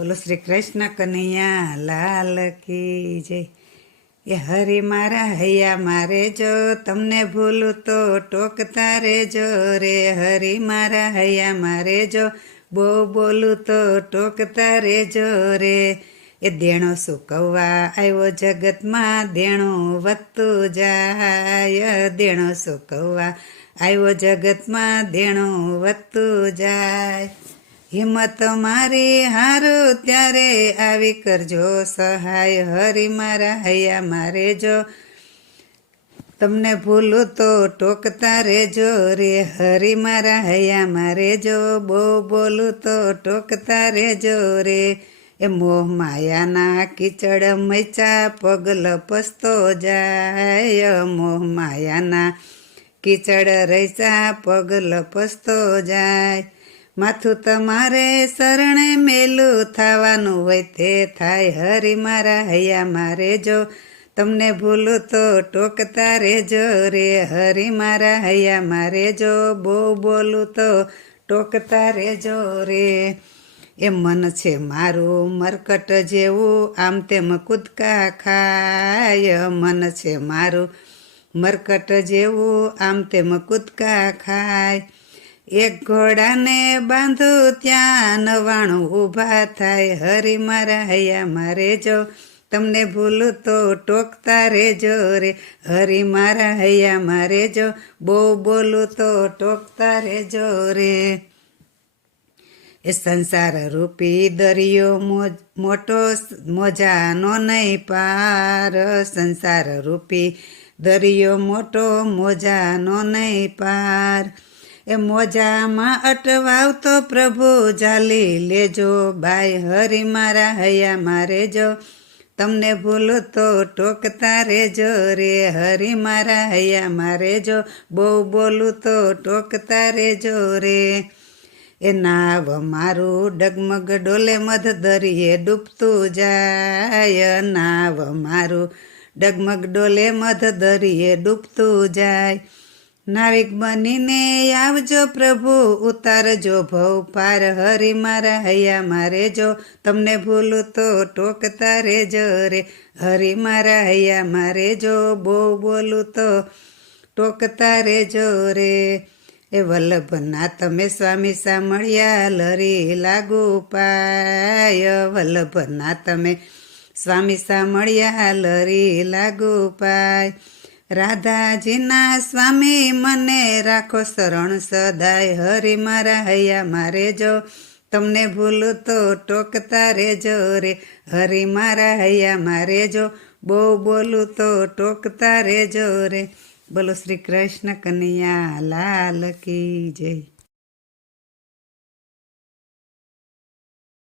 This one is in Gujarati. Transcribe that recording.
બોલો શ્રી કૃષ્ણ કનૈયા, લાલ કી જય. એ હરે મારા હૈયા, મારે જો તમને ભૂલું તો ટોકતા રેજો રે. હરી મારા હૈયા, મારે જો બહુ બોલું તો ટોકતા રેજો રે. એ દેણો સુકવવા આવ્યો જગતમાં, દેણો વધતું જાય. દેણો સુકવવા આવ્યો જગતમાં, દેણો વધતું જાય. હિંમત મારી હારું ત્યારે આવી કરજો, સહાય હરી મારા હૈયા મારે જો. તમને ભૂલું તો ટોકતા રેજો રે હરી મારા હૈયા મારે જો. બહુ બોલું તો ટોકતા રેજો રે. એ મોહ માયાના કીચડ મૈચા, પગ લપસતો જાય. મોહ માયાના કીચડ રૈચા, પગ લપસતો જાય. માથું તમારે શરણે મેલું થવાનું હોય તે થાય. હરી મારા હૈયા મારે જો, તમને ભૂલું તો ટોકતા રેજો રે. હરી મારા હૈયા મારે જો, બહુ બોલું તો ટોકતા રેજો રે. એ મન છે મારું મરકટ જેવું, આમ તેમ કૂદકા ખાય. મન છે મારું મરકટ જેવું, આમ તેમ કૂદકા ખાય. એક ઘોડાને બાંધું ત્યાં નવાણું ઊભા થાય. હરી મારા હૈયા, મારે જો. તમને ભૂલું તો ટોકતા રેજો રે. હરી મારા હૈયા, મારે જો. બહુ બોલું તો ટોકતા રેજો રે. એ સંસાર રૂપી દરિયો મોટો મોજાનો નહીં પાર. સંસાર રૂપી દરિયો મોટો મોજાનો નહીં પાર. એ મોજામાં અટવાવતો પ્રભુ જાલી લેજો. બાય હરી મારા હૈયા મારે જો. તમને ભૂલો તો ટોકતા રેજો રે. હરી મારા હૈયા મારે જો. બહુ બોલું તો ટોકતા રેજો રે. એ નાવ મારું ડગમગ ડોલે મધ દરિયે ડૂબતું જાય. નાવ મારું ડગમગ ડોલે મધ દરિયે ડૂબતું જાય. નાવિક બનીને આવજો પ્રભુ, ઉતારજો ભવ પાર, હરી મારા હૈયા મારે જો, તમને ભૂલું તો ટોકતા રેજો રે. હરી મારા હૈયા મારે જો, બહુ બોલું તો ટોકતા રેજો રે. એ વલ્લભના તમે સ્વામી સાંભળ્યા, લરી લાગુ પાય. વલ્લભના તમે સ્વામી સાંભળ્યા, લરી લાગુ પાય. રાધાજીના સ્વામી, મને રાખો શરણ સદાય, હરી મારા હૈયા, મારે જો તમને ભૂલું તો ટોકતા રેજો રે, હરી મારા હૈયા, મારે જો બહુ બોલું તો ટોકતા રેજો રે. બોલો શ્રી કૃષ્ણ કનૈયા, લાલ કી જય.